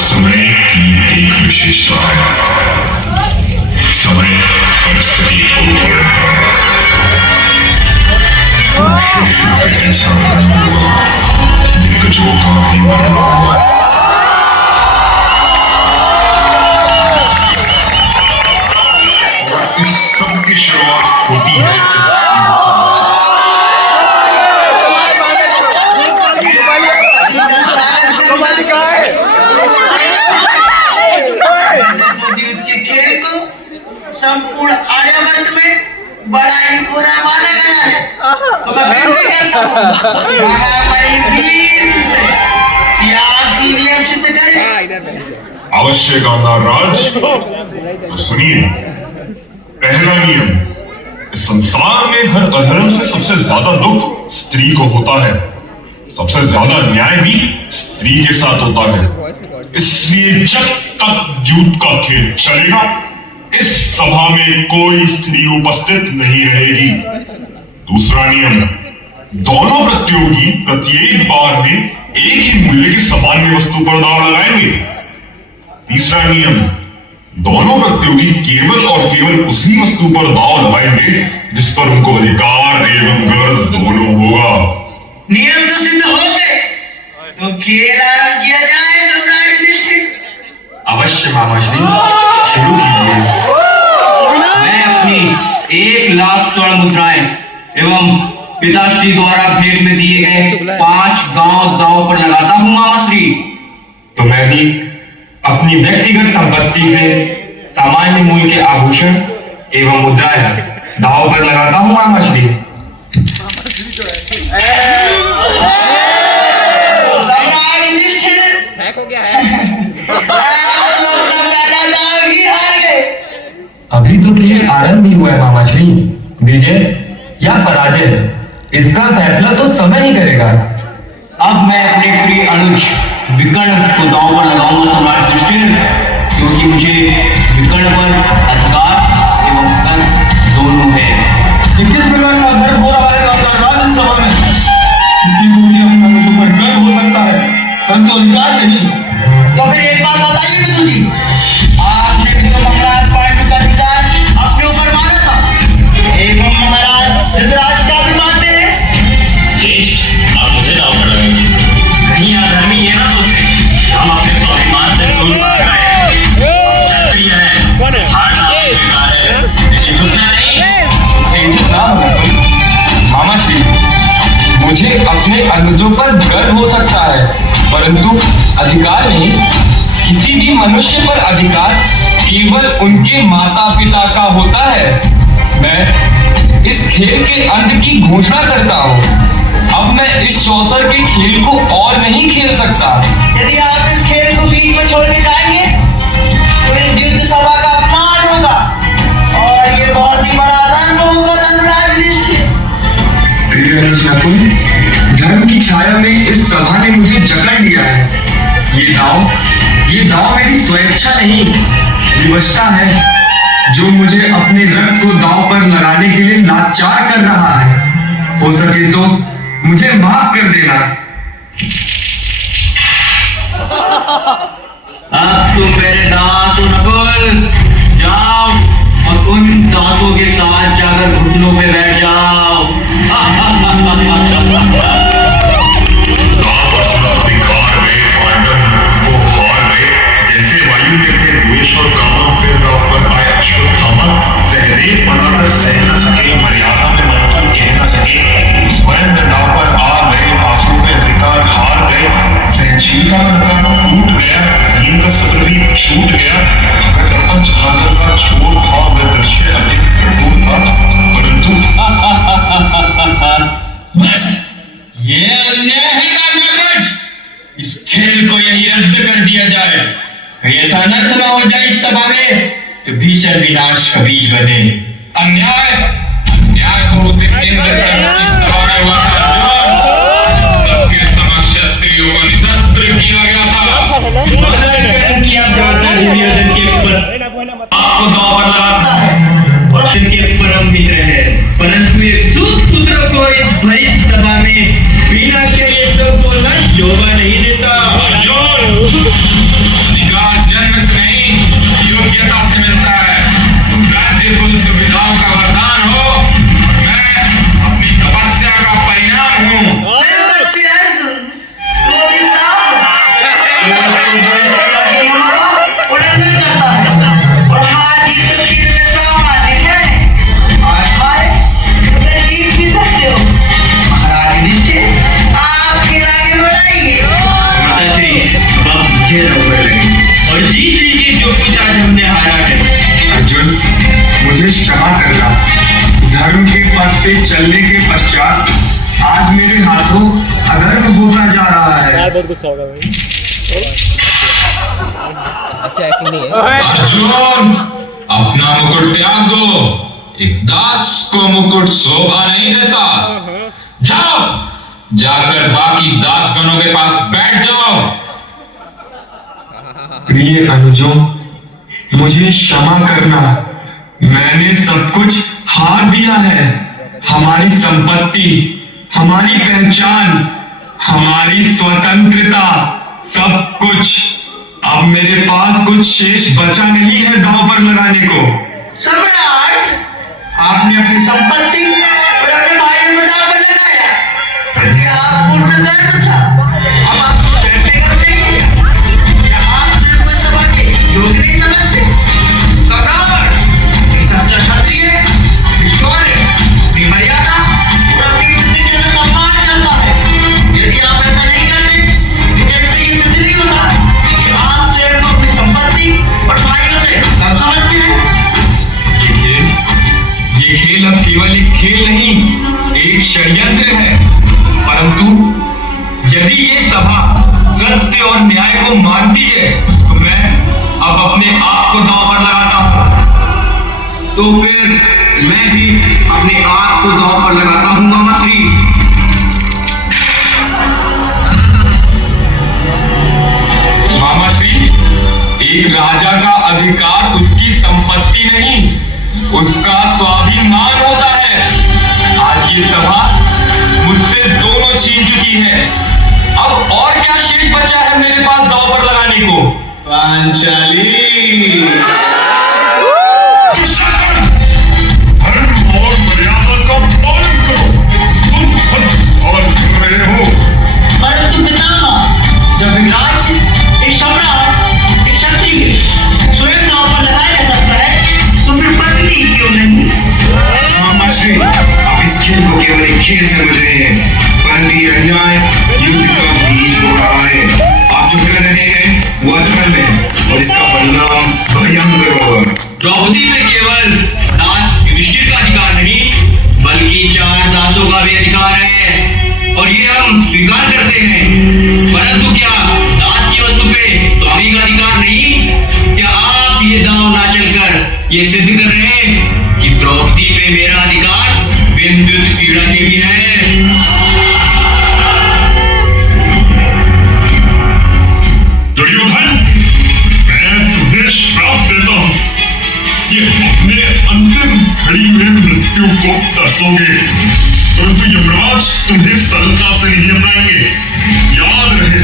समय की एक विशेषता है। समय परिस्थिति को बदलता है। कुरुक्षेत्र में ऐसा रण हुआ, दिग्गजों का भी मरण हुआ। और इस सब की शुरुआत होती है संपूर्ण आर्यवर्त में बड़ा ही बुरा माना गया है। तो मैं विनती करता हूँ महाबली भीष्म से कि आप ही नियम सिद्ध करें। अवश्य गांधार राज। तो सुनिए, पहला नियम, इस संसार में हर अधर्म से सबसे ज्यादा दुख स्त्री को होता है। सबसे ज्यादा अन्याय भी स्त्री के साथ होता है। इसलिए जब तक युद्ध का खेल चलेगा, इस सभा में कोई स्त्री उपस्थित नहीं रहेगी। दूसरा नियम, दोनों प्रतियोगी प्रत्येक बार में एक ही मूल्य की सामान्य वस्तु पर दांव लगाएंगे। तीसरा नियम, दोनों प्रतियोगी केवल और केवल उसी वस्तु पर दांव लगाएंगे जिस पर उनको अधिकार एवं गर्व दोनों होगा। नियम तो सिद्ध हो गए, तो खेल आरंभ किया जाए सम्राट युधिष्ठिर। अवश्य मामाश्री, शुरू कीजिए। मैं अपनी 1,00,000 स्वर्ण मुद्राएं एवं पिताश्री द्वारा भेंट में दिए गए 5 गांव दांव पर लगाता हूं मामाश्री। तो मैं भी अपनी व्यक्तिगत संपत्ति से सामान्य मूल्य के आभूषण एवं मुद्राएं दांव पर लगाता हूं मामाश्री। सम्राट युधिष्ठिर हो गया है। अभी तो खेल आरंभ नहीं हुआ है मामाश्री। विजय या पराजय, इसका फैसला तो समय ही करेगा। अब मैं अपने प्रिय अनुज विकर्ण को दांव पर लगाऊंगा सम्राट युधिष्ठिर, क्योंकि मुझे विकर्ण पर अधिकार एवं गर्व दोनों है। किस प्रकार का गर्व हो रहा है आपका राज्य सभा में? किसी को भी अपने अनुजों पर गर्व हो सकता है, परंतु अधिकार नहीं। तो फिर एक बात बताइए विदुर जी, आपने भी तो महाराज पांडु का अधिकार अपने ऊपर माना था एवं महाराज धृतराज का भी मानते हैं। ज्येष्ठ, आप मुझे दांव पर लगाएंगे। कहीं अधर्मी ये ना सोचे हम अपने स्वाभिमान से दूर भाग रहे हैं। क्षत्रिय है, हारना स्वीकार है, लेकिन झुकना नहीं। मामाश्री, मुझे अपने अनुजों पर गर्व हो सकता है, परंतु अधिकार नहीं। किसी भी मनुष्य पर अधिकार केवल उनके माता पिता का होता है। मैं इस खेल के अंत की घोषणा करता हूँ। अब मैं इस चौसर के खेल को और नहीं खेल सकता। यदि आप इस खेल को बीच में छोड़ के जाएंगे तो इस युद्ध सभा का अपमान होगा और ये बहुत ही बड़ा अधर्म होगा धर्मराज युधिष्ठिर। प्रिय अनुज नकुल, धर्म की छाया में इस सभा ने मुझे जकड़ लिया है। ये दांव मेरी स्वेच्छा नहीं, विवशता है जो मुझे अपने रक्त को दांव पर लगाने के लिए लाचार कर रहा है। हो सके तो मुझे माफ कर देना। अब तुम मेरे दास हो नकुल, जाओ और उन दासों के साथ जाकर घुटनों पे बैठ जाओ। जैसे वायु के थे द्वेष और कामना, फिर पर आए अश्वत्थामा। सहदेव बनाकर सह न सके, मर्यादा में मन की कह न सके। स्वयं दांव पर आ गए, आंसू में अधिकार हार गए। सहनशीलता का नकारा टूट गया, नींद का सब्र भी छूट गया। मैं करता जहां का छोर था, वह दृश्य अधिक कठोर था, परंतु बस ये अन्याय है रामराज। इस खेल को यही रद्द कर दिया जाए। कहीं ऐसा अनर्थ न हो जाए इस सभा में तो भीषण विनाश का बीज बने। अन्याय को उस दिन इस सभा में हुआ था अर्जुन। सबके समक्ष क्षत्रियों को निशस्त्र किया गया था। आपको दांव पर लगाता है और इनके परम मित्र है, परंतु एक सूत्र को इस भरी सभा में बिना के ये सब बोलना शोभा नहीं देता। अर्जुन, नियमों का उल्लंघन करता है और हार जीत तो खेल में सामान्य है। आज हारे तो कल जीत भी सकते हो। महाराज युधिष्ठिर आप खेल आगे बढ़ाइए। माताश्री, अब आप मुझे रोकने लगे और जीत लीजिए जो कुछ आज हमने हारा है। अर्जुन, मुझे क्षमा करना। धर्म के पथ पे चलने के पश्चात आज मेरे हाथों अधर्म होता जा रहा है। बहुत गुस्सा होगा भाई। अच्छा एक्टिंग नहीं है। अर्जुन, अपना मुकुट त्याग दो। एक दास को मुकुट शोभा नहीं देता। जाओ, जाकर बाकी दास गणों के पास बैठ जाओ। प्रिय अनुजों, मुझे क्षमा करना। मैंने सब कुछ हार दिया है। हमारी संपत्ति, हमारी पहचान, हमारी स्वतंत्रता, सब कुछ। अब मेरे पास कुछ शेष बचा नहीं है दांव पर लगाने को। सम्राट, आपने अपनी संपत्ति और अपने भाइयों को दांव पर लगाया क्योंकि आपको उनमें दर्द था। अब आपको डरने का नहीं है क्या? आप स्वयं को सभा के योग्य नहीं समझते? सम्राट एक सच्चा क्षत्रिय अपनी शौर्य, अपनी मर्यादा और अपनी प्रतिज्ञा का सम्मान करता है। यदि आप ऐसा नहीं करते तो कैसे ये सिद्ध नहीं होता कि आप स्वयं को अपनी संपत्ति और भाइयों से कम समझते हैं? ये खेल अब केवल एक खेल नहीं, एक षड्यंत्र है। परंतु यदि ये सभा सत्य और न्याय को मानती है तो मैं अब अपने आप को दांव पर लगाता हूं। तो फिर मैं भी अपने आप को दांव पर लगाता हूं मामाश्री। मामाश्री, एक राजा का अधिकार उसकी संपत्ति नहीं, उसका स्वाभिमान होता है। आज ये सभा मुझसे दोनों छीन चुकी है। अब और क्या शेष बचा है मेरे पास दांव पर लगाने को? पांचाली, धर्म और मर्यादा का पालन करो। तुम हद और कर रहे हो। परंतु पितामह, जब विराट, एक सम्राट, एक क्षत्रिय स्वयं दांव पर लगाया जा सकता है तो फिर पत्नी क्यों नहीं? मामाश्री, आप इस खेल को केवल एक खेल समझ रहे हैं, परंतु ये अन्याय युद्ध का बीज बो रहा है। आप जो कर रहे हैं वो अधर्म है और इसका परिणाम भयंकर होगा। द्रौपदी में केवल दास युधिष्ठिर का अधिकार नहीं बल्कि 4 दासों का भी अधिकार है और ये हम स्वीकार करते हैं। परंतु क्या दास की वस्तु पे स्वामी का अधिकार नहीं? क्या आप ये दांव ना चलकर ये सिद्ध कर रहे हैं कि द्रौपदी पे मेरा अधिकार विद्युत पीड़ा के भी है? दुर्योधन, मैं तुम्हें श्राप देता हूं। ये अपने अंतिम घड़ी में मृत्यु को तरसोगे, परंतु यमराज तुम्हें सरलता से नहीं अपनाएंगे। याद रहे,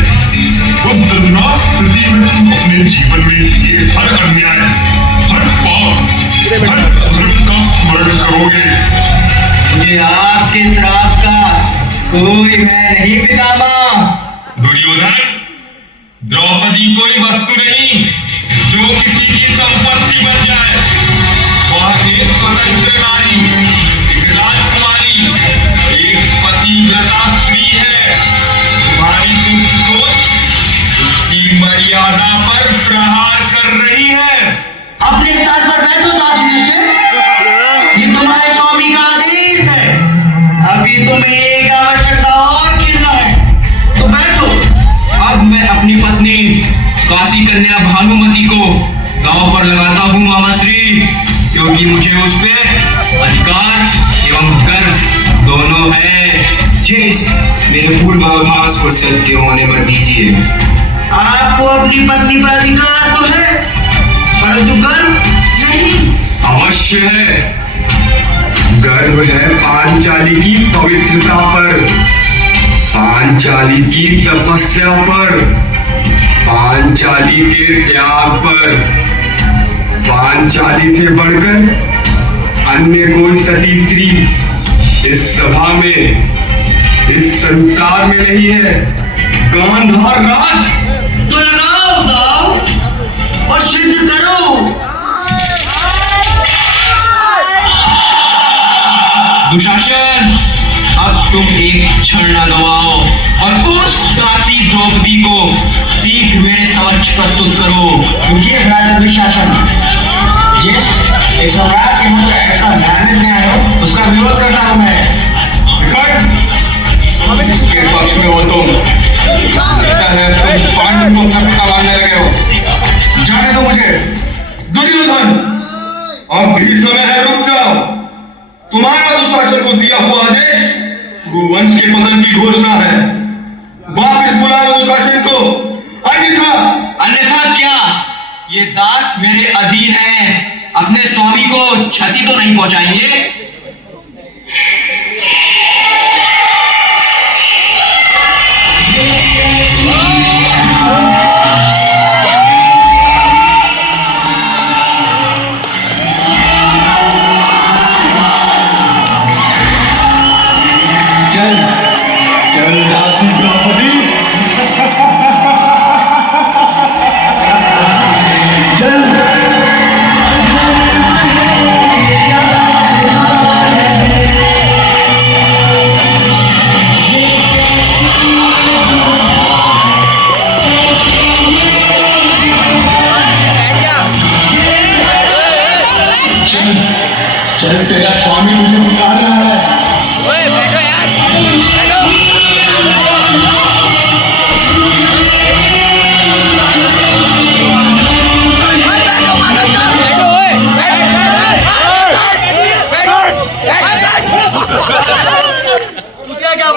उस दर्दनाक स्थिति में तुम अपने जीवन में ये हर अन्याय, हर पाप, हर अधर्म का स्मरण करोगे। ये आपके श्राप का कोई मैं नहीं पितामह। दुर्योधन, द्रौपदी कोई वस्तु नहीं जो किसी की संपत्ति बन जाए। वह एक स्वतंत्र नारी, एक राजकुमारी, एक पतिव्रता स्त्री है। तुम्हारी दुष्ट सोच उसकी मर्यादा पर प्रहार कर रही है। अपने स्थान पर बैठो दास युधिष्ठिर। ये तुम्हारे स्वामी का आदेश है। अभी तुम्हें एक आवश्यकता और खेलना है तो बैठो। अब मैं अपनी पत्नी काशी कन्या भानुमति को दांव पर लगाता हूँ मामाश्री, क्योंकि मुझे उस पे अधिकार एवं गर्व दोनों है। जिस मेरे पूर्वाभास को सत्य होने मत दीजिए। आपको अपनी पत्नी पर अधिकार तो है परंतु गर्व नहीं। अवश्य है, गर्व है पांचाली की पवित्रता पर, पांचाली की तपस्या पर, पांचाली के त्याग पर। पांचाली से बढ़कर अन्य कोई सती स्त्री इस सभा में, इस संसार में नहीं है। गांधार राज तो लगाओ दुशासन, अब तुम एक क्षण न गवाओ और उस दासी द्रौपदी को शीघ्र मेरे समक्ष प्रस्तुत करो। रुकिए राजा दुशासन, जिस एक सम्राट के मुंह में ऐसा भयानक न्याय हो उसका विरोध करता हूं मैं। इसके पक्ष में हो तुम पांडु को अपना पिता मानने लगे हो। जाने दो मुझे दुर्योधन, अब भी समय है, रुक जाओ। तुम्हारा दुशासन को दिया हुआ आदेश कुरुवंश के पतन की घोषणा है। वापस बुला लो दुशासन को, अन्यथा क्या? ये दास मेरे अधीन है, अपने स्वामी को क्षति तो नहीं पहुंचाएंगे? चल, तेरा स्वामी मुझे पुकार रहा है। ओए बैठो यार, बैठो।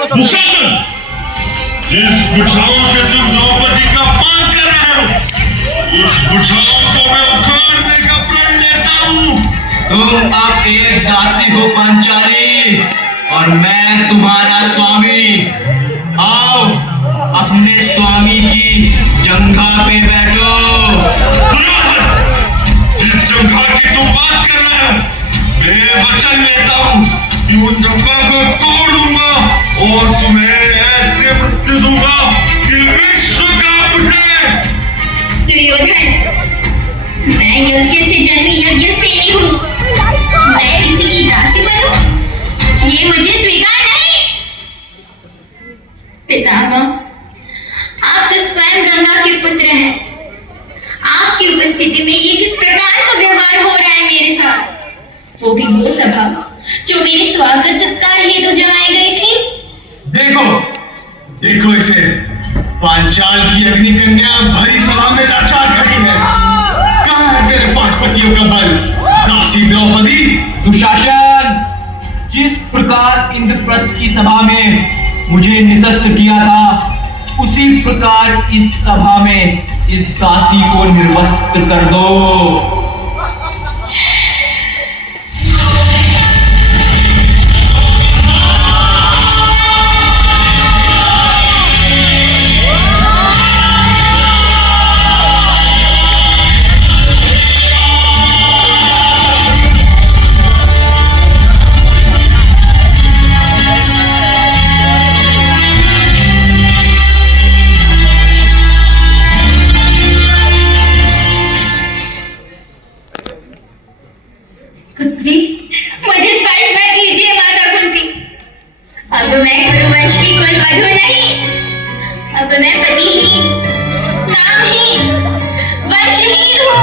दुशासन, जिस बुझाओं से तुम द्रौपदी का अपमान कर रहे हो, उस बुझाओं को मैं उखाड़ने का प्रण लेता हूं। तुम अब एक दासी हो पांचाली और मैं तुम्हारा स्वामी। आओ अपने स्वामी की जंघा पे बैठो। जिस जंघा की तुम बात कर रहे हो, मैं वचन लेता हूं कि उन जंघा को तोड़ दूंगा और तुम्हें ऐसे मृत्यु दूंगा कि विश्व कांप उठे। दुर्योधन, मैं यज्ञ से जन्मी यज्ञ सेनी हूँ। मैं किसी की दासी बनूं, ये मुझे स्वीकार नहीं। पितामह, आप तो स्वयं गंगा के पुत्र हैं। आपकी उपस्थिति में ये किस प्रकार का व्यवहार हो रहा है मेरे साथ? वो भी वो सभा जो मेरे स्वागत सत्कार हेतु जमाई गई थी। देखो देखो इसे, पांचाल की अग्नि कन्या भरी सभा में लाचार खड़ी है। कहाँ है तेरे पांच पतियों का बल, दासी द्रौपदी? दुशासन, जिस प्रकार इंद्रप्रस्थ की सभा में मुझे निशस्त्र किया था, उसी प्रकार इस सभा में इस दासी को निर्वस्त्र कर दो। पुत्री, मुझे स्पर्श मत कीजिए माता कुंती। अब मैं कुरुवंश की कुलवधू नहीं, अब मैं पतिहीन, नामहीन, वंशहीन हूँ।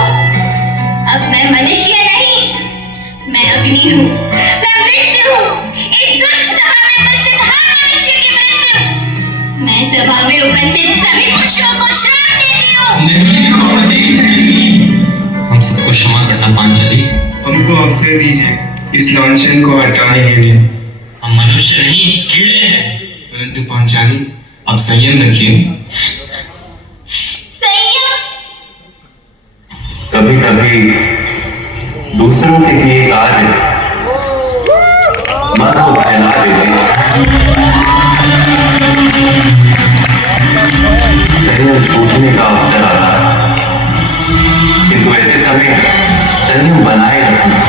अब मैं मनुष्य नहीं, मैं अग्नि हूँ, मैं मृत्यु हूँ। इस दुष्ट सभा में उपस्थित हर मनुष्य की मृत्यु। मैं सभा में उपस्थित सभी पुरुषों को श्राप देती हूँ। नहीं, हम सबको क्षमा करना पांचाली। हमको अवसर दीजिए इस लांछन को हटाने के लिए। हम मनुष्य नहीं, कीड़े हैं। परंतु पांचाली, अब संयम रखिए। संयम? कभी कभी दूसरों के लिए कार्य मन को फैला देते, संयम छूटने का अवसर आता है, किंतु ऐसे समय संयम बनाए रखना,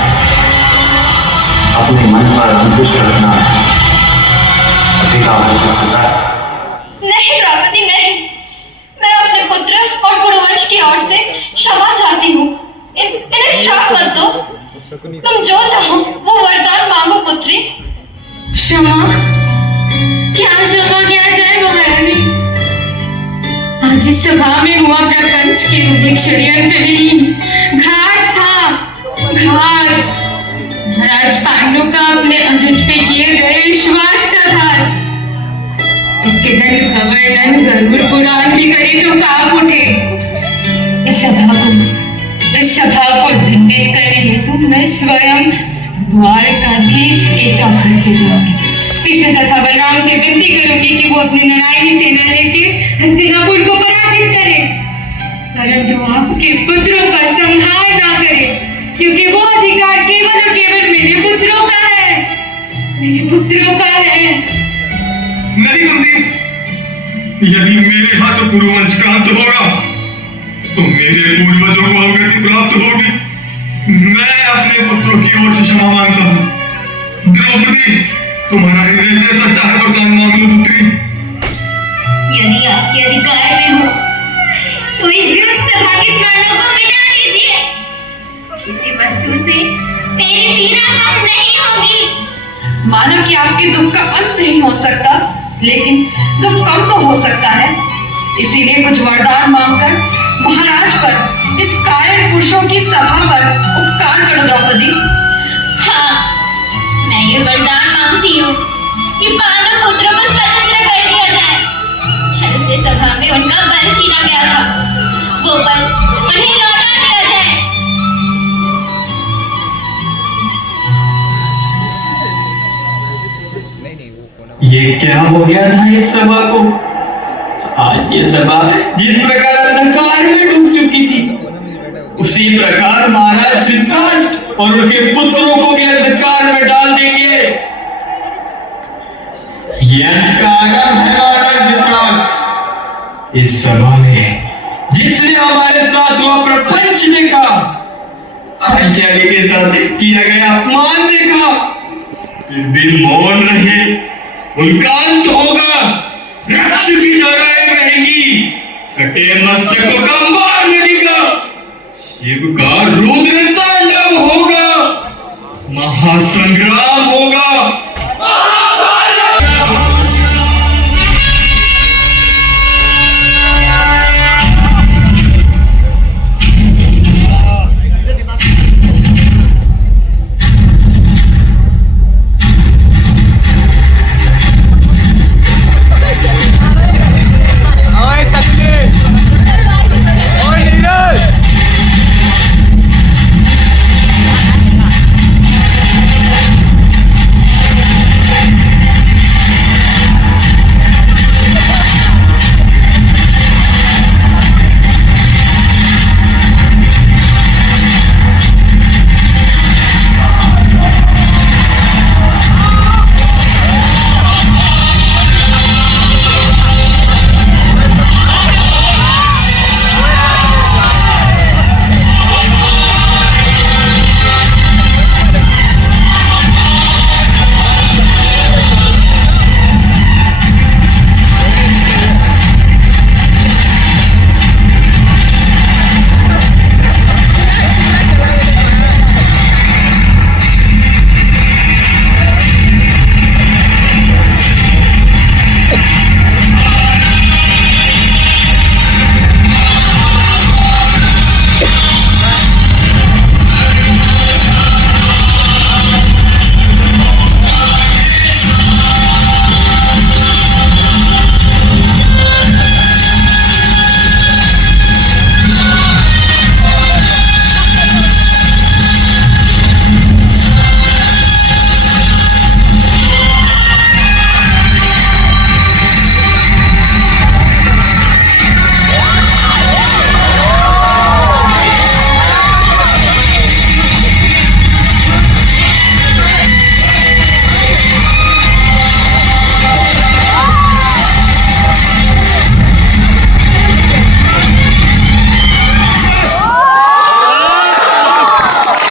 अपने मन पर अंकुश रखना अधिक आवश्यक होता है। नहीं द्रौपदी, नहीं। मैं अपने पुत्र और कुरुवंश की ओर से क्षमा चाहती हूँ। इन्हें श्राप मत दो। तुम जो चाहो वो वरदान मांगो पुत्री। सभा में हुआ प्रपंच केवल षड्यंत्र नहीं, घात था, घात। महाराज पांडु का अपने अनुज पे किए गए विश्वास का घात, जिसके दंड गवर्णन गरुड़ पुराण भी करे तो कांप उठे। इस सभा को दंडित करने हेतु मैं स्वयं द्वारकाधीश के चौखट पे जाऊंगी। कृष्ण तथा बलराम से विनती करूंगी कि वो अपनी नारायणी सेना लेके हस्तिनापुर को पराजित करें, परंतु आपके पुत्रों का संहार ना करें, क्योंकि वो अधिकार केवल और केवल मेरे पुत्रों का है, मेरे पुत्रों का है। नहीं कुंती, यदि मेरे हाथों कुरुवंश क्रांत होगा तो मेरे पूर्वजों को अवगति प्राप्त होगी। मैं अपने पुत्रों की ओर से क्षमा मांगता हूँ। द्रौपदी, तुम्हारा हृदय जैसा चाहे वरदान मांग लो पुत्री। यदि आपके अधिकार में हो तो इस युद्ध सभा के स्मरणों को मिटा दीजिए। किसी वस्तु से मेरी पीड़ा कम नहीं होगी। मानो कि आपके दुख का अंत नहीं हो सकता, लेकिन दुख कम तो हो सकता है। इसीलिए कुछ वरदान मांगकर महाराज पर, इस कायर पुरुषों की सभा पर उपकार करो द्रौपदी। हाँ, मैं ये वरदान मांगती हूँ कि पांडव पुत्रों को स्वतंत्र कर दिया जाए। छल से सभा में उनका बल छीना गया था, वो बल उन्हें लौटा दिया जाए। ये क्या हो गया था इस सभा को? आज ये सभा जिस प्रकार अंधकार में डूब चुकी थी, उसी प्रकार महाराज धृतराष्ट्र और उनके पुत्रों को भी अंधकार में डाल देंगे। ये अंधकार है महाराज धृतराष्ट्र। इस सभा में जिसने हमारे साथ हुआ प्रपंच देखा, पांचाली के साथ किया गया अपमान देखा, दिन मौन रहे, उनका अंत होगा। रक्त की धाराएं बहेंगी, कटे मस्तकों का अंबार लगेगा, शिव का रुद्र तांडव होगा, महासंग्राम